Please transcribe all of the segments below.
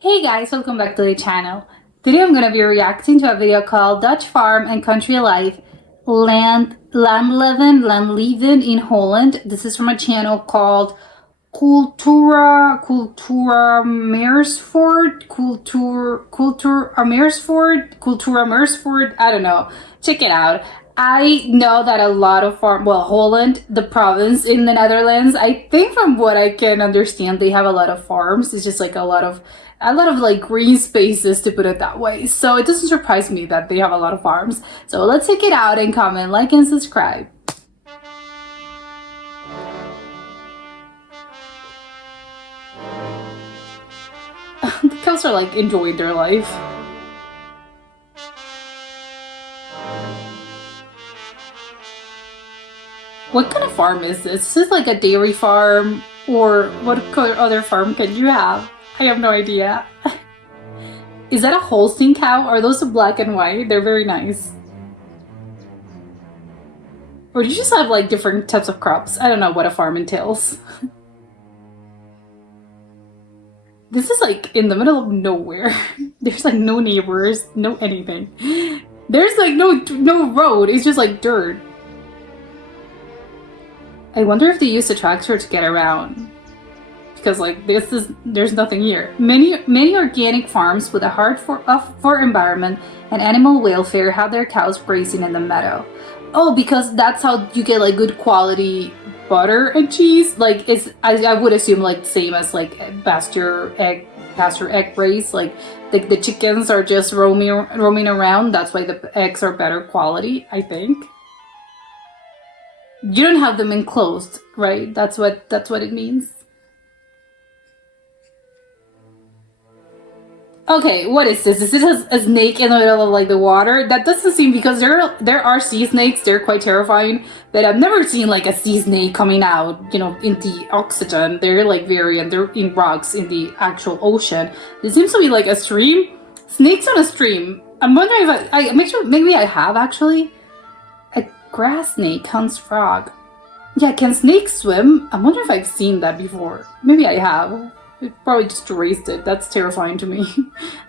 Hey guys, welcome back to the channel. Today I'm going to be reacting to a video called Dutch Farm and Country Life Landleven in Holland. This is from a channel called Cultura Meersford. I don't know. Check it out. I know that a lot of Holland, the province in the Netherlands, I think from what I can understand, they have a lot of farms. It's just like a lot of like green spaces, to put it that way. So it doesn't surprise me that they have a lot of farms. So let's check it out and comment, like, and subscribe. The cows are like enjoying their life. What kind of farm is this? Is this like a dairy farm, or what other farm can you have? I have no idea. Is that a Holstein cow? Are those black and white? They're very nice. Or do you just have like different types of crops? I don't know what a farm entails. This is like in the middle of nowhere. There's like no neighbors, no anything. There's like no road. It's just like dirt. I wonder if they use a tractor to get around, because like there's nothing here. Many organic farms with a heart for environment and animal welfare have their cows grazing in the meadow. Oh, because that's how you get like good quality butter and cheese. Like I would assume like same as like pasture egg raised. Like the chickens are just roaming around. That's why the eggs are better quality, I think. You don't have them enclosed, right? That's what it means. Okay, what is this? Is this a snake in the middle of like the water? That doesn't seem, because there are sea snakes. They're quite terrifying, but I've never seen like a sea snake coming out, in the oxygen. They're like and they're in rocks in the actual ocean. It seems to be like a stream. Snakes on a stream. I'm wondering if I make sure maybe I have actually. Grass snake hunts frog. Yeah, can snakes swim? I wonder if I've seen that before. Maybe I have. It probably just erased it. That's terrifying to me.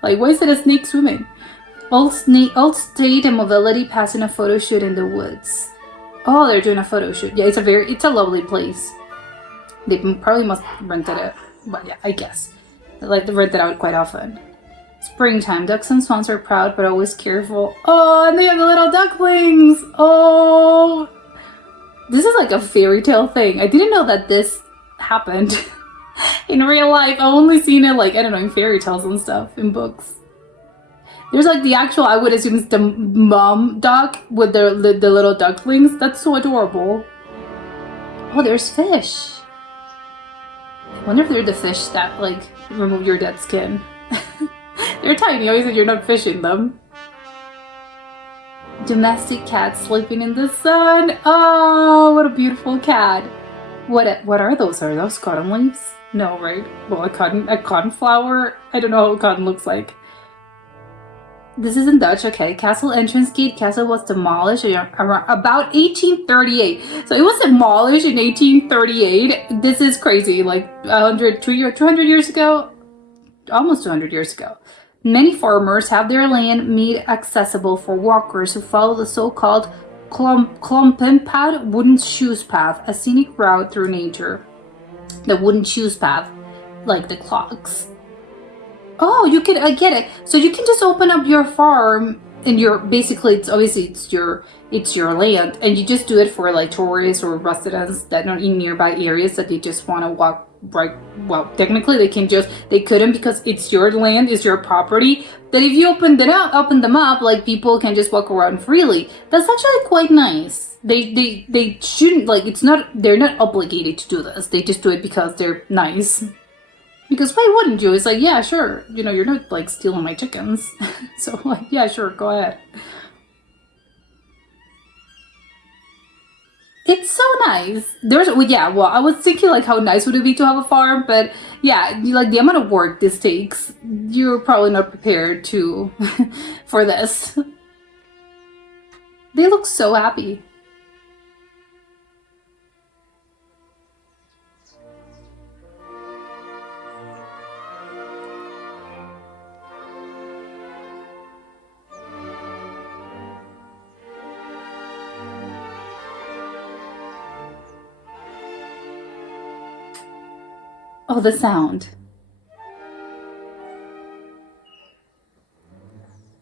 Like, why is it a snake swimming? Old State and Mobility passing a photo shoot in the woods. Oh, they're doing a photo shoot. Yeah, it's a lovely place. They probably must have rented it. But yeah, I guess. They like to rent it out quite often. Springtime. Ducks and swans are proud but always careful. Oh, and they have the little ducklings. Oh, this is like a fairy tale thing. I didn't know that this happened in real life. I've only seen it like, I don't know, in fairy tales and stuff, in books. There's like the actual, I would assume it's the mom duck with the little ducklings. That's so adorable. Oh, there's fish. I wonder if they're the fish that like remove your dead skin. They're tiny, obviously you're not fishing them. Domestic cat sleeping in the sun. Oh, what a beautiful cat. What are those? Are those cotton leaves? No, right? Well, a cotton flower? I don't know what cotton looks like. This is in Dutch, okay. Castle entrance gate. Castle was demolished around about 1838. So it was demolished in 1838. This is crazy. Like 200 years ago? Almost 200 years ago. Many farmers have their land made accessible for walkers who follow the so-called klompenpad, wooden shoes path, a scenic route through nature. The wooden shoes path, like the clogs. Oh, I get it. So you can just open up your farm, and it's your land, and you just do it for like tourists or residents that are in nearby areas that they just want to walk. Right, well, technically they couldn't, because it's your land, it's your property. That if you open them up, like people can just walk around freely. That's actually quite nice. They shouldn't, like, they're not obligated to do this. They just do it because they're nice. Because why wouldn't you? It's like, yeah, sure, you're not like stealing my chickens. So like, yeah, sure, go ahead. It's so nice. I was thinking like how nice would it be to have a farm, but yeah, like the amount of work this takes, you're probably not prepared to for this. They look so happy. Oh, the sound.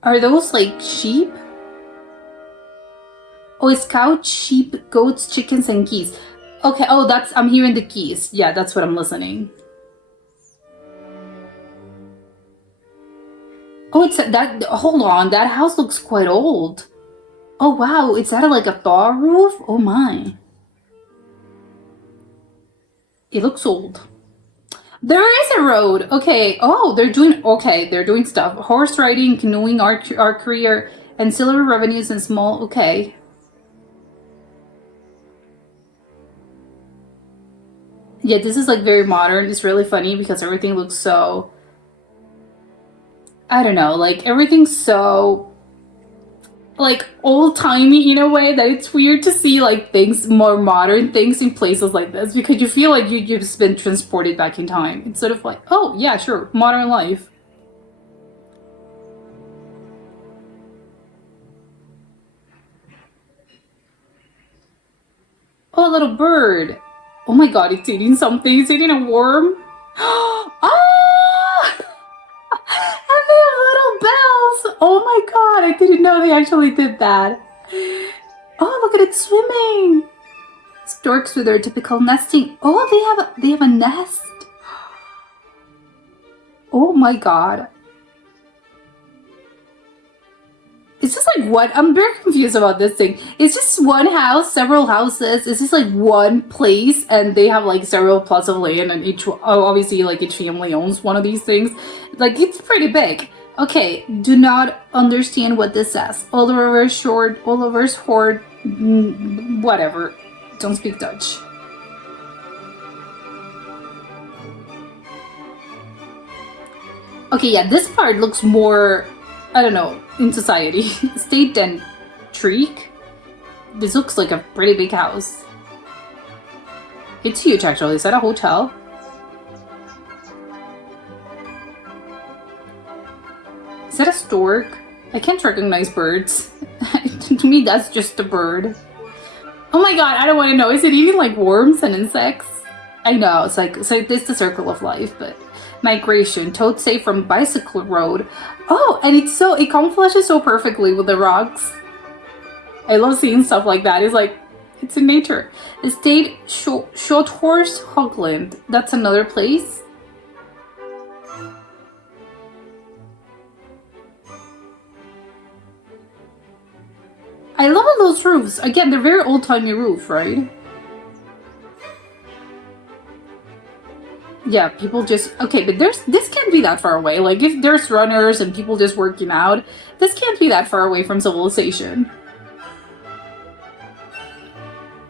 Are those like sheep? Oh, it's cows, sheep, goats, chickens, and geese. Okay, oh, I'm hearing the geese. Yeah, that's what I'm listening. Oh, it's that, hold on, that house looks quite old. Oh, wow, is that like a thaw roof? Oh my. It looks old. There is a road. Okay. Oh, they're doing stuff. Horse riding, canoeing, archery, ancillary revenues, and small. Okay. Yeah, this is like very modern. It's really funny because everything looks so, I don't know, like everything's so like old-timey in a way that it's weird to see like things, more modern things in places like this, because you feel like you've just been transported back in time. It's sort of like, oh yeah, sure, modern life. Oh, a little bird. Oh my god, it's eating something. It's eating a worm. Ah! And they have little bells. Oh my god, I didn't know they actually did that. Oh, look at it swimming. Storks with their typical nesting. Oh, they have a nest. Oh my god. It's just like what? I'm very confused about this thing. It's just one house, several houses. It's just like one place, and they have like several plots of land, and obviously like each family owns one of these things. Like it's pretty big. Okay, do not understand what this says. Oliver's hoard, whatever. Don't speak Dutch. Okay, yeah, this part looks more, I don't know, in society. State and Treek. This looks like a pretty big house. It's huge, actually. Is that a hotel? Is that a stork? I can't recognize birds. To me, that's just a bird. Oh my god, I don't want to know. Is it eating like worms and insects? I know, it's like, so it's the circle of life, but migration, toad safe from bicycle road. Oh, and it camouflages so perfectly with the rocks. I love seeing stuff like that. It's like, it's in nature. Estate Shorthorse Holland. That's another place. I love all those roofs. Again, they're very old-timey roof, right? Yeah, people just, okay, but this can't be that far away. Like, if there's runners and people just working out, this can't be that far away from civilization.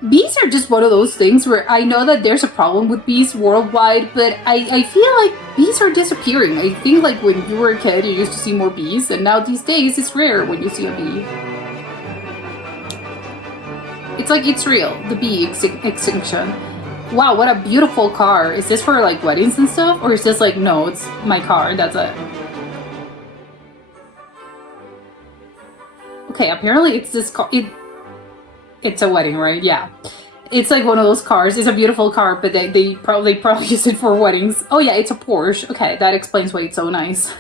Bees are just one of those things where I know that there's a problem with bees worldwide, but I feel like bees are disappearing. I think like when you were a kid, you used to see more bees, and now these days it's rare when you see a bee. It's like, it's real, the bee extinction. Wow, what a beautiful car. Is this for like weddings and stuff? Or is this like, no, it's my car, that's it. Okay, apparently it's this car. It's a wedding, right? Yeah. It's like one of those cars. It's a beautiful car, but they probably use it for weddings. Oh yeah, it's a Porsche. Okay, that explains why it's so nice.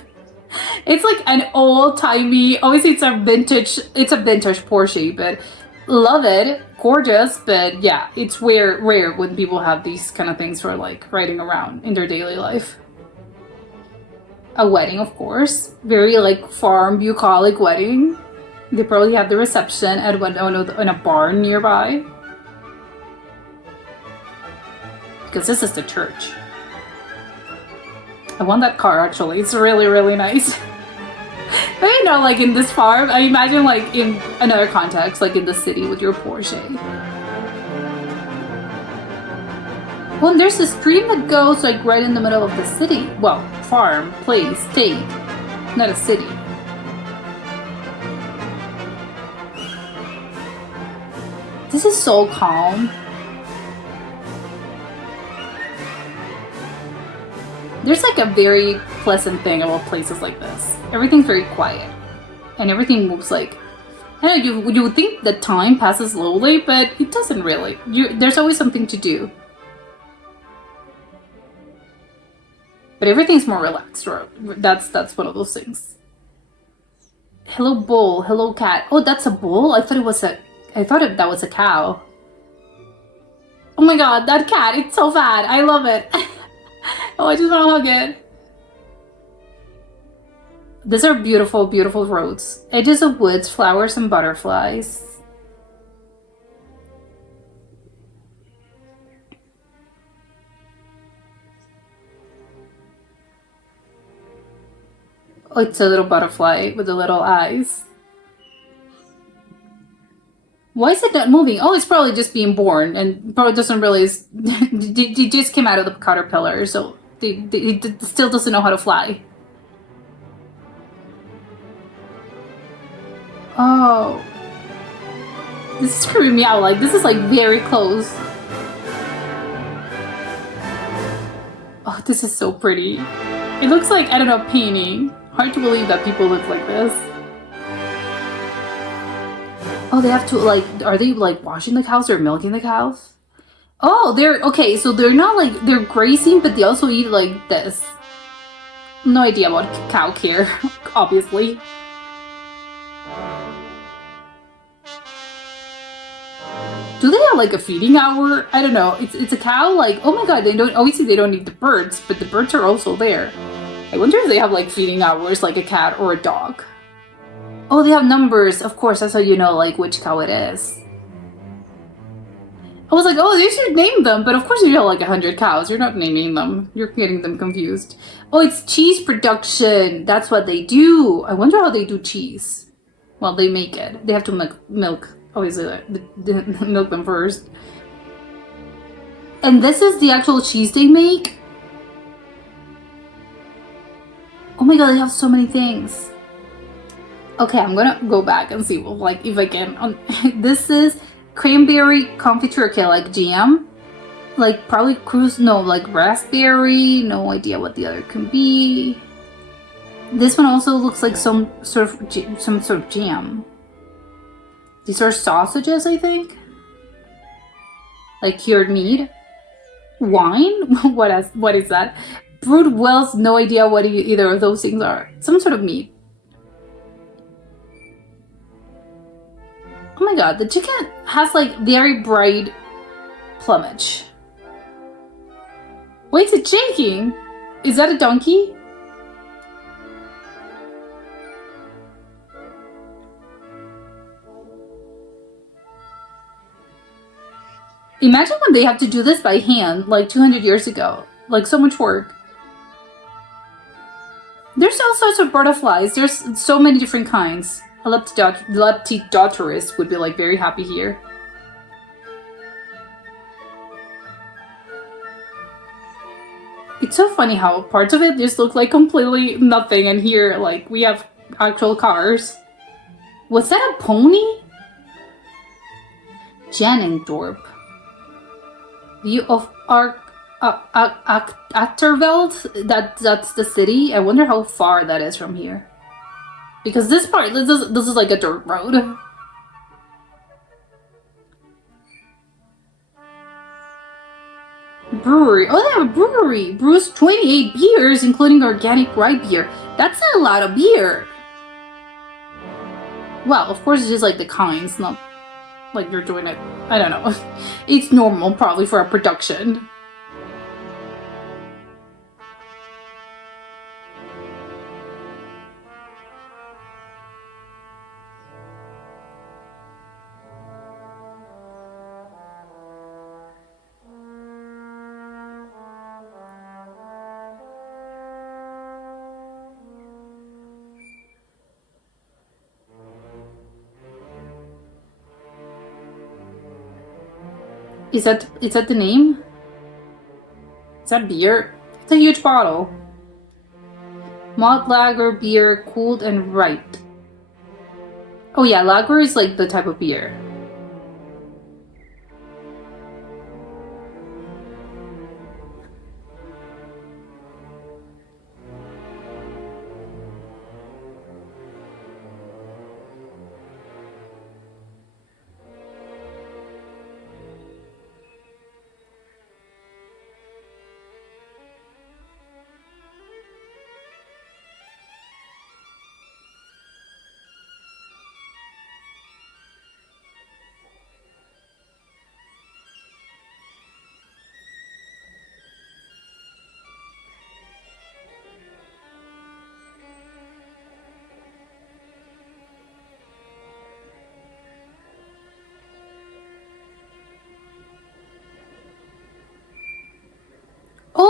It's like an old-timey, obviously it's a vintage Porsche, but love it. Gorgeous, but yeah, it's rare when people have these kind of things for like riding around in their daily life. A wedding, of course. Very like farm bucolic wedding. They probably have the reception at in a barn nearby. Because this is the church. I want that car actually. It's really, really nice. But you know, like in this farm, I imagine like in another context, like in the city with your Porsche. Well, and there's a stream that goes like right in the middle of the city. Well, farm, place, state, not a city. This is so calm. There's like a very pleasant thing about places like this. Everything's very quiet. And everything moves like, I don't know, you would think that time passes slowly, but it doesn't really. There's always something to do. But everything's more relaxed. Right? That's one of those things. Hello bull, hello cat. Oh, that's a bull? I thought it was a... I thought that was a cow. Oh my god, that cat, it's so fat. I love it. Oh, I just want to hug it. These are beautiful, beautiful roads. Edges of woods, flowers, and butterflies. Oh, it's a little butterfly with the little eyes. Why is it not moving? Oh, it's probably just being born and probably doesn't realize it just came out of the caterpillar, so it still doesn't know how to fly. Oh. This is screwing me out. Like, this is like very close. Oh, this is so pretty. It looks like, I don't know, a painting. Hard to believe that people live like this. Oh, they have to, like, are they, like, washing the cows or milking the cows? Oh, they're, okay, so they're not, like, they're grazing, but they also eat, like, this. No idea about cow care, obviously. Do they have, like, a feeding hour? I don't know. It's a cow, like, oh my god, they don't, obviously they don't eat the birds, but the birds are also there. I wonder if they have, like, feeding hours like a cat or a dog. Oh, they have numbers. Of course, that's how you know, like, which cow it is. I was like, oh, they should name them. But of course you have, like, 100 cows. You're not naming them. You're getting them confused. Oh, it's cheese production. That's what they do. I wonder how they do cheese. Well, they make it. They have to milk. Obviously, milk them first. And this is the actual cheese they make? Oh my god, they have so many things. Okay, I'm gonna go back and see, like, if I can. This is cranberry confiture, okay, like jam. Like, probably like raspberry. No idea what the other can be. This one also looks like some sort of jam. These are sausages, I think. Like cured meat. Wine? What is that? Brewed wells, no idea what either of those things are. Some sort of meat. Oh my god, the chicken has like very bright plumage. Wait, it's shaking! Is that a donkey? Imagine when they have to do this by hand, like 200 years ago. Like, so much work. There's all sorts of butterflies. There's so many different kinds. A lepidopterist would be like very happy here. It's so funny how parts of it just look like completely nothing, and here, like, we have actual cars. Was that a pony? Jannendorp. View of Achterveld? That's the city. I wonder how far that is from here. Because this is like a dirt road. Brewery. Oh, they have a brewery. Brews 28 beers, including organic rye beer. That's a lot of beer. Well, of course, it's just like the kinds, not like you're doing it. I don't know. It's normal, probably, for a production. Is that the name? Is that beer? It's a huge bottle. Malt lager beer, cooled and ripe. Oh yeah, lager is like the type of beer.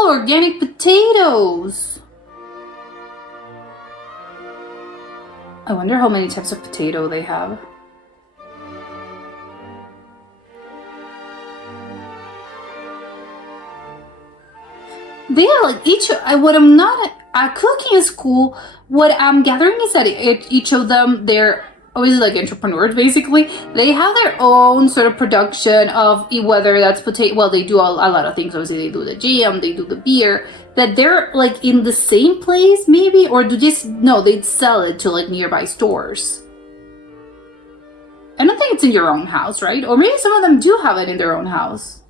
Oh, organic potatoes! I wonder how many types of potato they have. They have like each. What I'm not at cooking is cool. What I'm gathering is that each of them, they're always like entrepreneurs. Basically, they have their own sort of production of whether that's potato. Well, they do a lot of things. Obviously, they do the jam, they do the beer. That they're like in the same place, maybe, or do this? No, they'd sell it to like nearby stores. I don't think it's in your own house, right? Or maybe some of them do have it in their own house.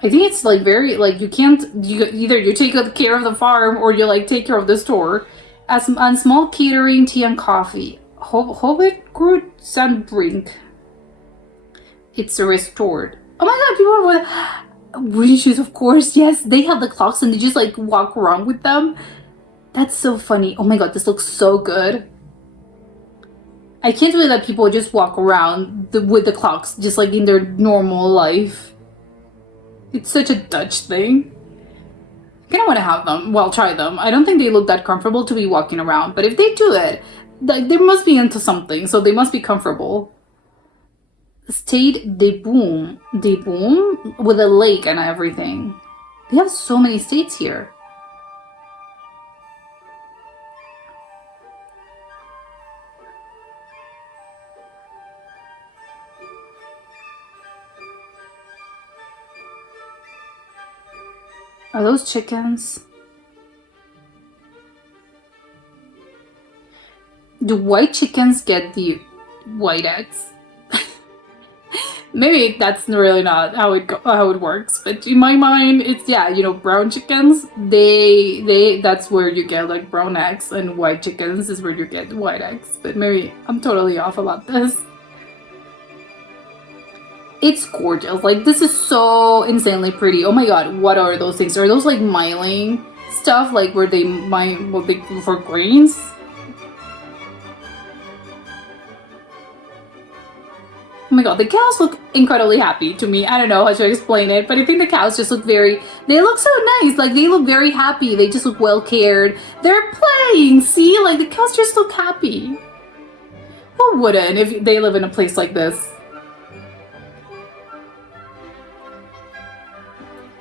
I think it's like very like you can't either you take care of the farm or you like take care of the store. As on small catering, tea and coffee. Hobbit Groot Sandbrink. It's restored. Oh my god, people are with green shoes, of course. Yes, they have the clocks and they just like walk around with them. That's so funny. Oh my god, this looks so good. I can't believe that people just walk around with the clocks just like in their normal life. It's such a Dutch thing. I kind of want to have them. Well, try them. I don't think they look that comfortable to be walking around. But if they do it, like they must be into something. So they must be comfortable. State de Boom. De Boom? With a lake and everything. They have so many states here. Are those chickens? Do white chickens get the white eggs? Maybe that's really not how it works, but in my mind, it's brown chickens. That's where you get like brown eggs, and white chickens is where you get white eggs. But maybe I'm totally off about this. It's gorgeous. Like, this is so insanely pretty. Oh my god, what are those things? Are those like mining stuff? Like where they mine for grains? Oh my god, the cows look incredibly happy to me. I don't know how to explain it, but I think the cows just look they look so nice. Like, they look very happy. They just look well cared. They're playing, see? Like, the cows just look happy. Who wouldn't if they live in a place like this?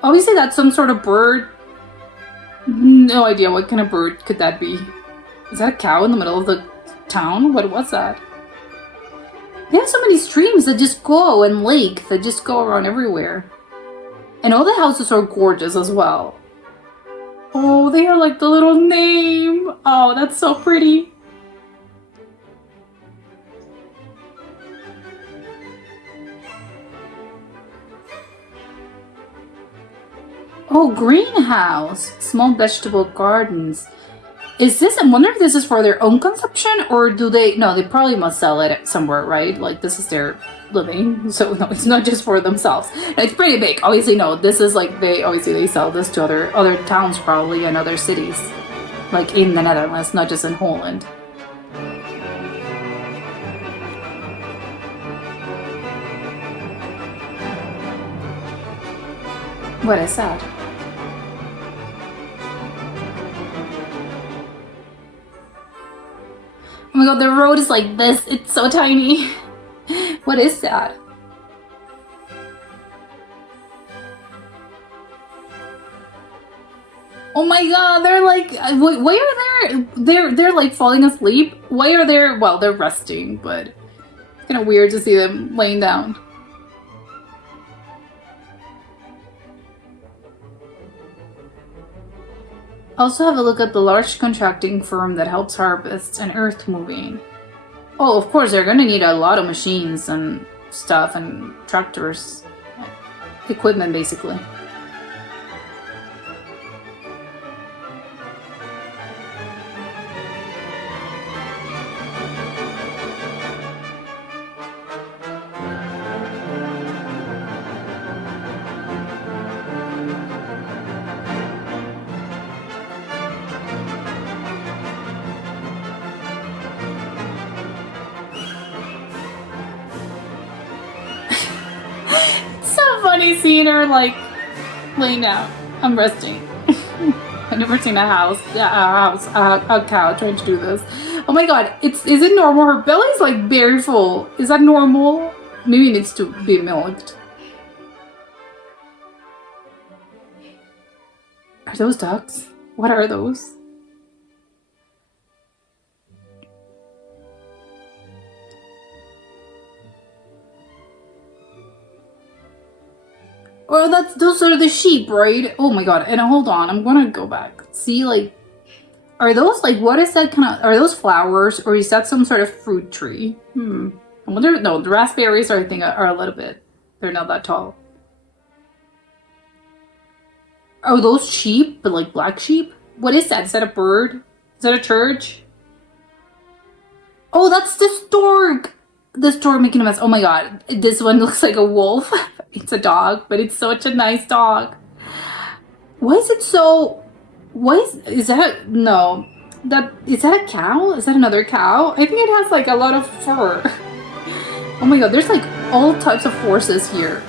Obviously, that's some sort of bird. No idea what kind of bird could that be. Is that a cow in the middle of the town? What was that? They have so many streams that just go and lakes that just go around everywhere. And all the houses are gorgeous as well. Oh, they are like the little name. Oh, that's so pretty. Oh, greenhouse. Small vegetable gardens. Is this, I wonder if this is for their own consumption, or do they, no, they probably must sell it somewhere, right? Like, this is their living, so no, it's not just for themselves. No, it's pretty big. Obviously, no, this is like, they sell this to other towns probably, and other cities. Like, in the Netherlands, not just in Holland. What is that? Oh my god, the road is like this. It's so tiny. What is that? Oh my god, they're like, why are they're like falling asleep? Why are they, well, they're resting, but it's kind of weird to see them laying down. Also have a look at the large contracting firm that helps harvest and earth moving. Oh, of course, they're gonna need a lot of machines and stuff and tractors. Equipment, basically. seeing her like laying down. I'm resting. I've never seen a cow trying to do this. Oh my god, is it normal? Her belly's like very full. Is that normal? Maybe it needs to be milked. Are those ducks? What are those? Oh, those are the sheep, right? Oh my god, and hold on, I'm gonna go back. See, like, are those, like, what is that kind of, are those flowers, or is that some sort of fruit tree? I wonder, no, the raspberries are, I think, are a little bit, they're not that tall. Are those sheep, but like black sheep? What is that? Is that a bird? Is that a church? Oh, that's the stork! The stork making a mess. Oh my god, this one looks like a wolf. It's a dog, but it's such a nice dog. Why is it so... Is that... No. Is that a cow? Is that another cow? I think it has like a lot of fur. Oh my god, there's like all types of horses here.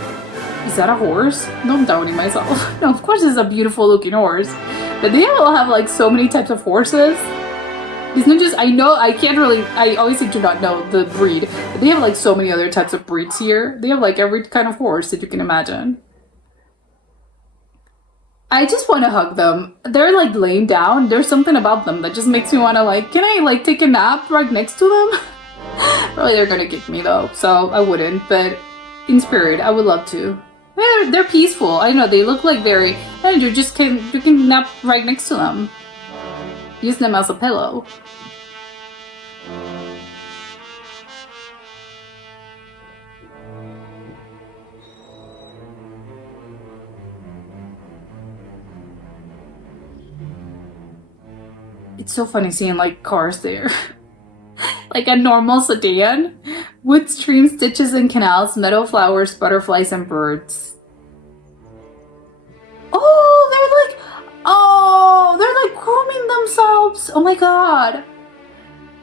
Is that a horse? No, I'm doubting myself. No, of course it's a beautiful looking horse. But they all have like so many types of horses. It's not just, I know, I can't really, I obviously do not know the breed, but they have like so many other types of breeds here. They have like every kind of horse that you can imagine. I just want to hug them. They're like laying down. There's something about them that just makes me want to like, can I like take a nap right next to them? Probably they're gonna kick me though, so I wouldn't, but in spirit, I would love to. They're peaceful. I know, they look like very, and you can nap right next to them. Use them as a pillow. It's so funny seeing like cars there. Like a normal sedan with streams, ditches and canals, meadow flowers, butterflies and birds. Oh, they're like grooming themselves. Oh my god.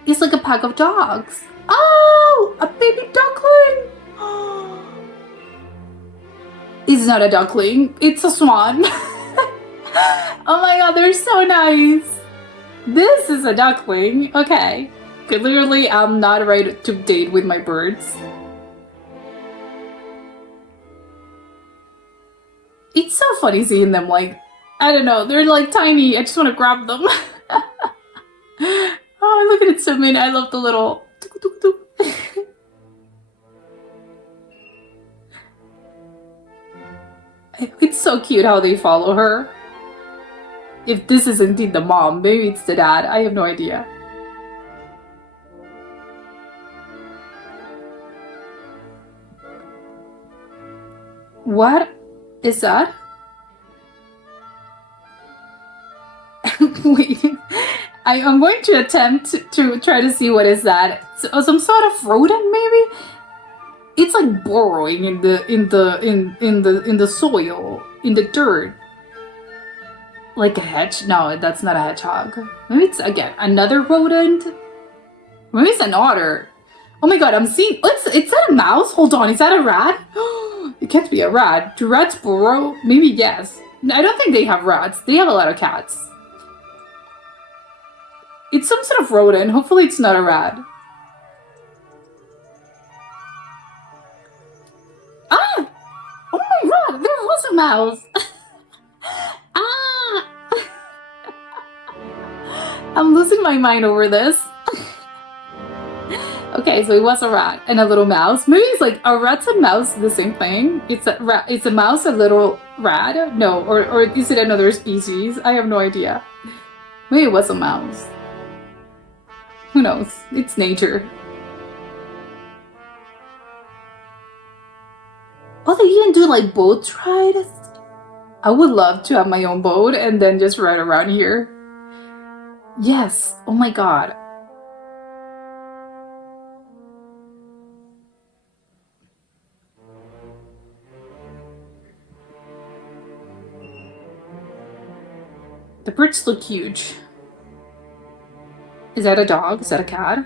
It's like a pack of dogs. Oh, a baby duckling. It's not a duckling, it's a swan. Oh my god, they're so nice. This is a duckling. Okay. Clearly, I'm not right to date with my birds. It's so funny seeing them, like, I don't know, they're like tiny. I just want to grab them. Oh, look at it so many. I love the little... It's so cute how they follow her. If this is indeed the mom, maybe it's the dad. I have no idea. What is that? Wait, I'm going to attempt to try to see what is that. Some sort of rodent, maybe? It's like burrowing in the soil, in the dirt. Like a hedge? No, that's not a hedgehog. Maybe it's, again, another rodent? Maybe it's an otter. Oh my god, I'm seeing... Is that a mouse? Hold on, is that a rat? It can't be a rat. Do rats burrow? Maybe yes. I don't think they have rats. They have a lot of cats. It's some sort of rodent. Hopefully it's not a rat. Ah! Oh my god, there was a mouse! Ah! I'm losing my mind over this. Okay, so it was a rat and a little mouse. Maybe it's like a rat's and mouse the same thing. It's a rat. It's a mouse, a little rat. No, or is it another species? I have no idea. Maybe it was a mouse. Who knows? It's nature. Oh, they even do like boat rides. I would love to have my own boat and then just ride around here. Yes. Oh my god. The birds look huge. Is that a dog? Is that a cat?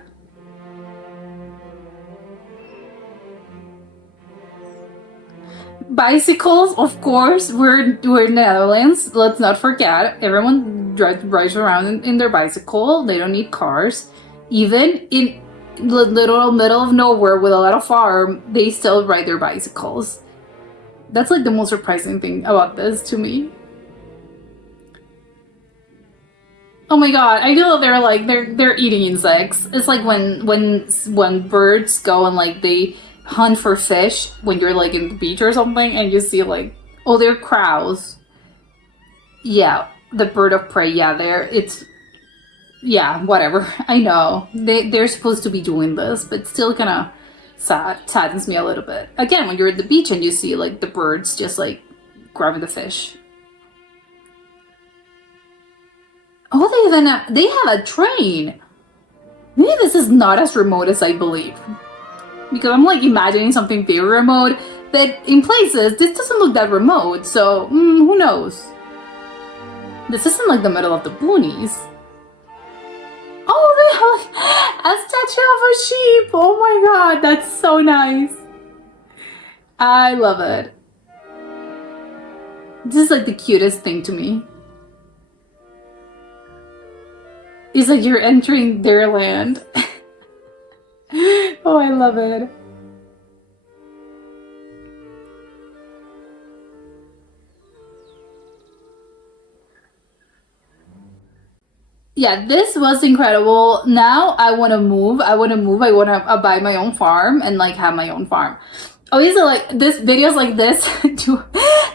Bicycles, of course. We're in the Netherlands. Let's not forget. Everyone drives around in their bicycle. They don't need cars. Even in the little middle of nowhere with a lot of farm, they still ride their bicycles. That's like the most surprising thing about this to me. Oh my god, I know they're like they're eating insects. It's like when birds go and like they hunt for fish when you're like in the beach or something and you see like, oh, they're crows. Yeah, the bird of prey. Yeah, yeah, whatever. I know they're supposed to be doing this, but still kind of saddens me a little bit. Again, when you're at the beach and you see like the birds just like grabbing the fish. Oh, they have a train. Maybe this is not as remote as I believe. Because I'm like imagining something very remote, but in places this doesn't look that remote, so who knows? This isn't like the middle of the boonies. Oh, they have a statue of a sheep! Oh my god, that's so nice. I love it. This is like the cutest thing to me. It's like you're entering their land. Oh, I love it. Yeah, this was incredible. Now I want to move. I want to buy my own farm and like have my own farm. Obviously, like this videos like this do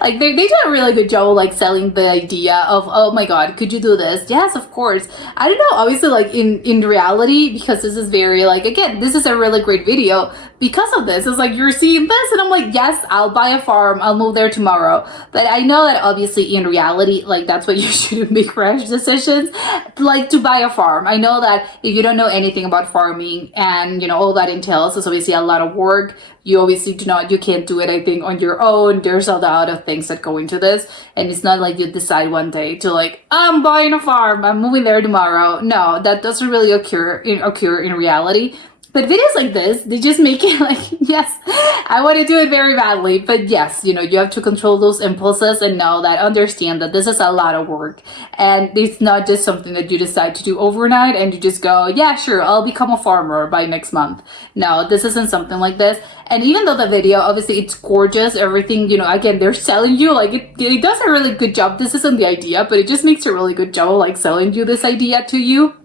like they do a really good job of like selling the idea of, oh my god, could you do this? Yes, of course. I don't know, obviously like in reality, because this is very like, again, this is a really great video because of this. It's like you're seeing this and I'm like, yes, I'll buy a farm, I'll move there tomorrow. But I know that obviously in reality, like that's why you shouldn't make rash decisions, like to buy a farm. I know that if you don't know anything about farming and you know all that entails, it's obviously a lot of work. You obviously you can't do it, I think, on your own. There's a lot of things that go into this. And it's not like you decide one day to like, I'm buying a farm, I'm moving there tomorrow. No, that doesn't really occur in reality. But videos like this, they just make it like, yes, I want to do it very badly. But yes, you know, you have to control those impulses and understand that this is a lot of work. And it's not just something that you decide to do overnight and you just go, yeah, sure, I'll become a farmer by next month. No, this isn't something like this. And even though the video, obviously it's gorgeous, everything, you know, again, they're selling you, like it does a really good job. This isn't the idea, but it just makes a really good job of like selling you this idea to you.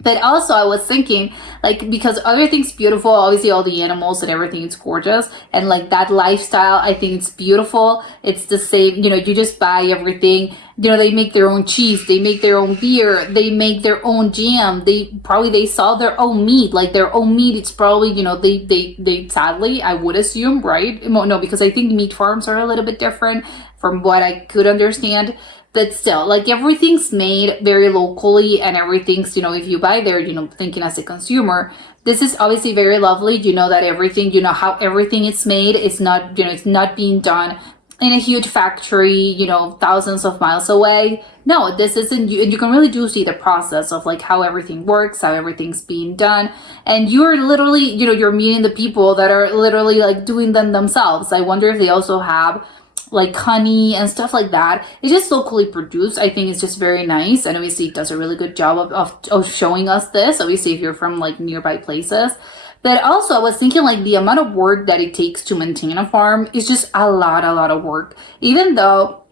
But also I was thinking, like, because everything's beautiful, obviously all the animals and everything is gorgeous. And like that lifestyle, I think it's beautiful. It's the same, you know, you just buy everything. You know, they make their own cheese, they make their own beer, they make their own jam. They sell their own meat, like their own meat. It's probably, you know, they sadly, I would assume, right? No, because I think meat farms are a little bit different from what I could understand. But still, like everything's made very locally and everything's, you know, if you buy there, you know, thinking as a consumer, this is obviously very lovely. You know that everything, you know, how everything is made. It's not, you know, it's not being done in a huge factory, you know, thousands of miles away. No, this isn't, you can really do see the process of like how everything works, how everything's being done. And you're literally, you know, you're meeting the people that are literally like doing them themselves. I wonder if they also have like honey and stuff like that. It's just locally produced. I think it's just very nice, and obviously it does a really good job of showing us this, obviously if you're from like nearby places. But also I was thinking like the amount of work that it takes to maintain a farm is just a lot of work, even though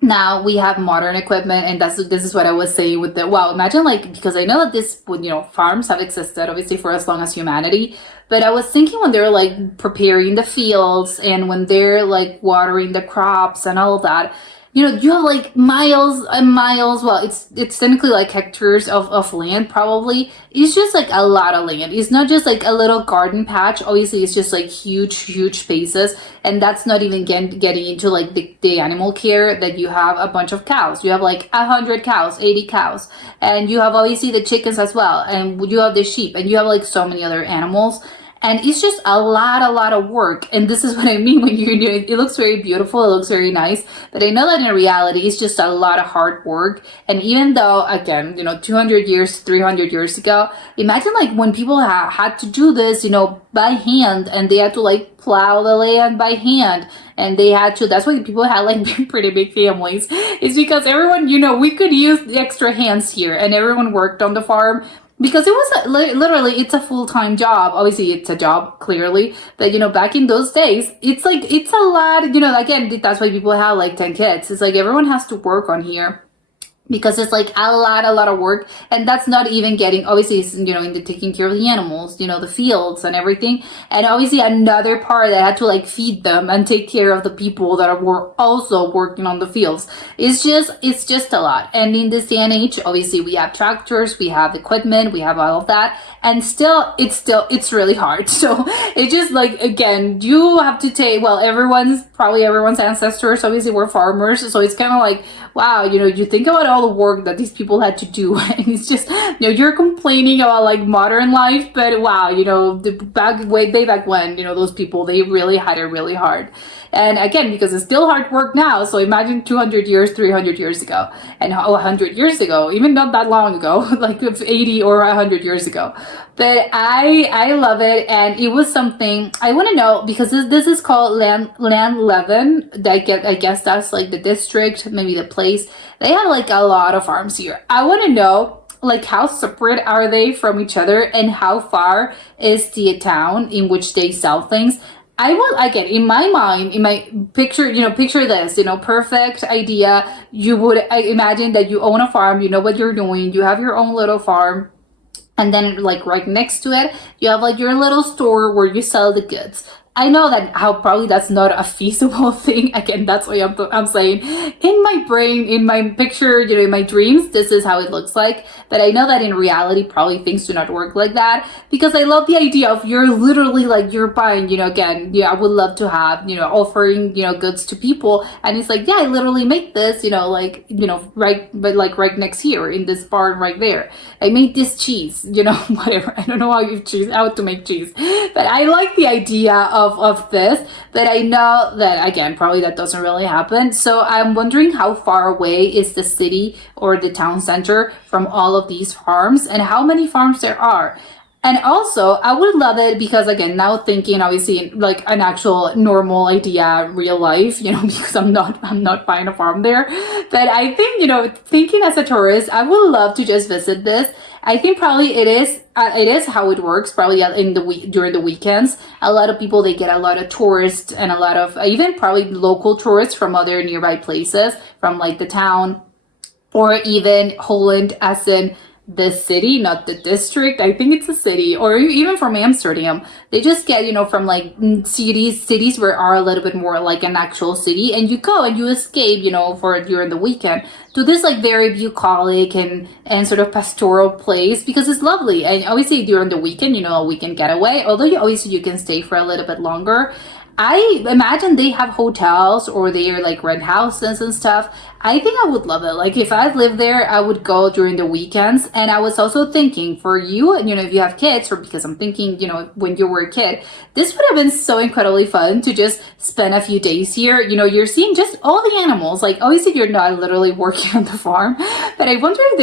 now we have modern equipment. And this is what I was saying with the, wow, imagine like, because I know that this, you know, farms have existed obviously for as long as humanity, but I was thinking when they're like preparing the fields and when they're like watering the crops and all of that, you know, you have like miles and miles. Well, it's technically like hectares of land probably. It's just like a lot of land. It's not just like a little garden patch. Obviously, it's just like huge spaces. And that's not even getting into like the animal care, that you have a bunch of cows. You have like 100 cows, 80 cows. And you have obviously the chickens as well. And you have the sheep. And you have like so many other animals. and it's just a lot of work. And this is what I mean when you're doing it. Looks very beautiful, it looks very nice, but I know that in reality it's just a lot of hard work. And even though, again, 200 years, 300 years ago, imagine like when people had to do this, by hand, and they had to like plow the land by hand, and they had to, that's why people had like pretty big families. It's because everyone, we could use the extra hands here, and everyone worked on the farm, because it was literally, it's a full-time job. Obviously it's a job, clearly, but back in those days, it's a lot, again, that's why people have like 10 kids. It's like everyone has to work on here, because it's like a lot of work. And that's not even getting, obviously, in the taking care of the animals, the fields and everything. And obviously another part that had to like feed them and take care of the people that were also working on the fields. It's just a lot. And in this day and age, obviously we have tractors, we have equipment, we have all of that. And still, it's really hard. So it's just like, again, you have to take, well, probably everyone's ancestors obviously were farmers. So it's kind of like, wow, you think about all the work that these people had to do, and it's just, you're complaining about like modern life, but wow, way back when, those people, they really had it really hard. And again, because it's still hard work now, so imagine 200 years, 300 years ago, and 100 years ago, even not that long ago, like 80 or 100 years ago. But I love it, and it was something I want to know, because this is called Landleven. I guess that's like the district, maybe the place. They have like a lot of farms here. I want to know, like, how separate are they from each other, and how far is the town in which they sell things? I want, again, in my mind, in my picture, picture this, perfect idea. You would imagine that you own a farm, you know what you're doing, you have your own little farm. And then like right next to it, you have like your little store where you sell the goods. I know that probably that's not a feasible thing. Again, that's why I'm saying, in my brain, in my picture, in my dreams, this is how it looks like. But I know that in reality, probably things do not work like that, because I love the idea of you're literally like, you're buying, again, I would love to have, offering, goods to people. And it's like, I literally make this, right next here in this barn right there. I made this cheese, whatever. I don't know how to make cheese, but I like the idea of this, but I know that, again, probably that doesn't really happen. So I'm wondering how far away is the city or the town center from all of these farms, and how many farms there are. And also, I would love it, because again, now thinking obviously like an actual normal idea, real life, because I'm not buying a farm there. But I think, thinking as a tourist, I would love to just visit this. I think probably it is how it works. Probably during the weekends, a lot of people, they get a lot of tourists, and a lot of even probably local tourists from other nearby places, from like the town, or even Holland, as in the city, not the district. I think it's a city, or even from Amsterdam. They just get, from like cities where are a little bit more like an actual city, and you go and you escape, for during the weekend, to this like very bucolic and sort of pastoral place, because it's lovely. And obviously during the weekend, a weekend getaway, although obviously you can stay for a little bit longer. I imagine they have hotels, or they are like rent houses and stuff. I think I would love it. Like if I lived there, I would go during the weekends. And I was also thinking for you, if you have kids, or because I'm thinking, when you were a kid, this would have been so incredibly fun to just spend a few days here. You're seeing just all the animals. Like obviously you're not literally working on the farm, but I wonder if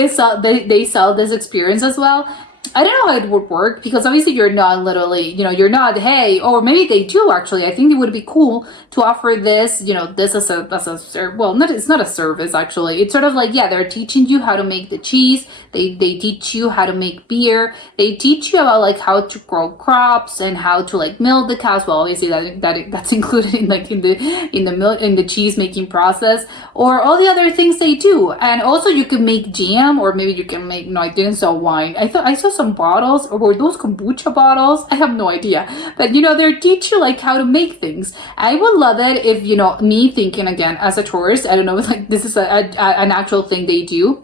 they sell this experience as well. I don't know how it would work, because obviously you're not literally, you're not, hey, or maybe they do actually. I think it would be cool to offer this, this as it's not a service actually. It's sort of like, they're teaching you how to make the cheese. They teach you how to make beer. They teach you about like how to grow crops and how to like milk the cows. Well, obviously that's included in like in the cheese making process, or all the other things they do. And also you can make jam, or maybe you can make, no, I didn't sell wine. I saw some bottles, or were those kombucha bottles? I have no idea. But they teach you like how to make things. I would love it if, me thinking again as a tourist, I don't know, like this is an actual thing they do.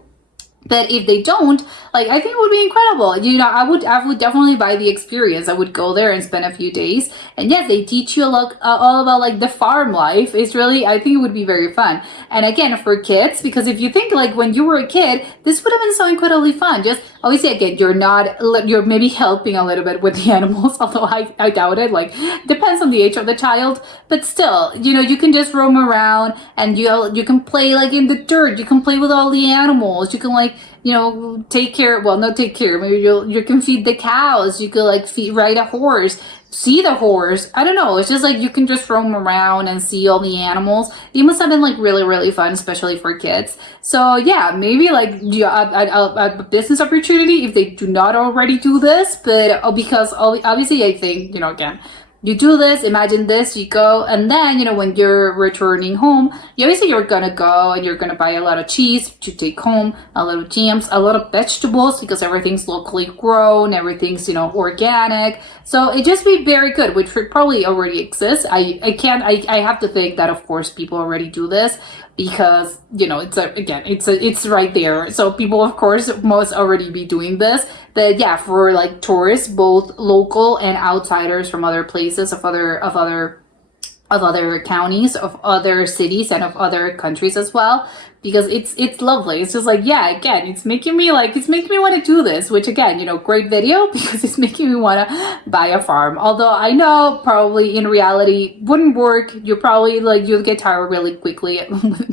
But if they don't, like, I think it would be incredible. I would definitely buy the experience. I would go there and spend a few days. And yes, they teach you a lot, all about like the farm life. It's really, I think it would be very fun. And again, for kids, because if you think like when you were a kid, this would have been so incredibly fun. Just obviously, again, you're maybe helping a little bit with the animals, although I doubt it. Like, depends on the age of the child. But still, you can just roam around and you can play like in the dirt. You can play with all the animals. You can like, take care, well, not take care, maybe you can feed the cows, you could like ride a horse, see the horse, I don't know, it's just like you can just roam around and see all the animals. It must have been like really, really fun, especially for kids. So yeah, maybe like a business opportunity if they do not already do this, but because obviously I think, again, you do this, imagine this, you go, and then, when you're returning home, obviously you're gonna go and you're gonna buy a lot of cheese to take home, a lot of jams, a lot of vegetables, because everything's locally grown, everything's, organic. So it just be very good, which probably already exists. I have to think that, of course, people already do this, because it's right there, so people of course must already be doing this. But yeah, for like tourists, both local and outsiders from other places, of other counties, of other cities, and of other countries as well, because it's lovely. It's just like, yeah, again, it's making me want to do this, which again, great video, because it's making me want to buy a farm. Although I know probably in reality wouldn't work. You're probably like, you'll get tired really quickly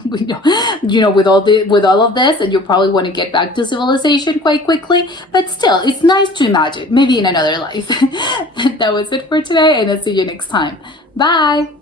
with all of this, and you'll probably want to get back to civilization quite quickly. But still, it's nice to imagine, maybe in another life. That was it for today, and I'll see you next time. Bye.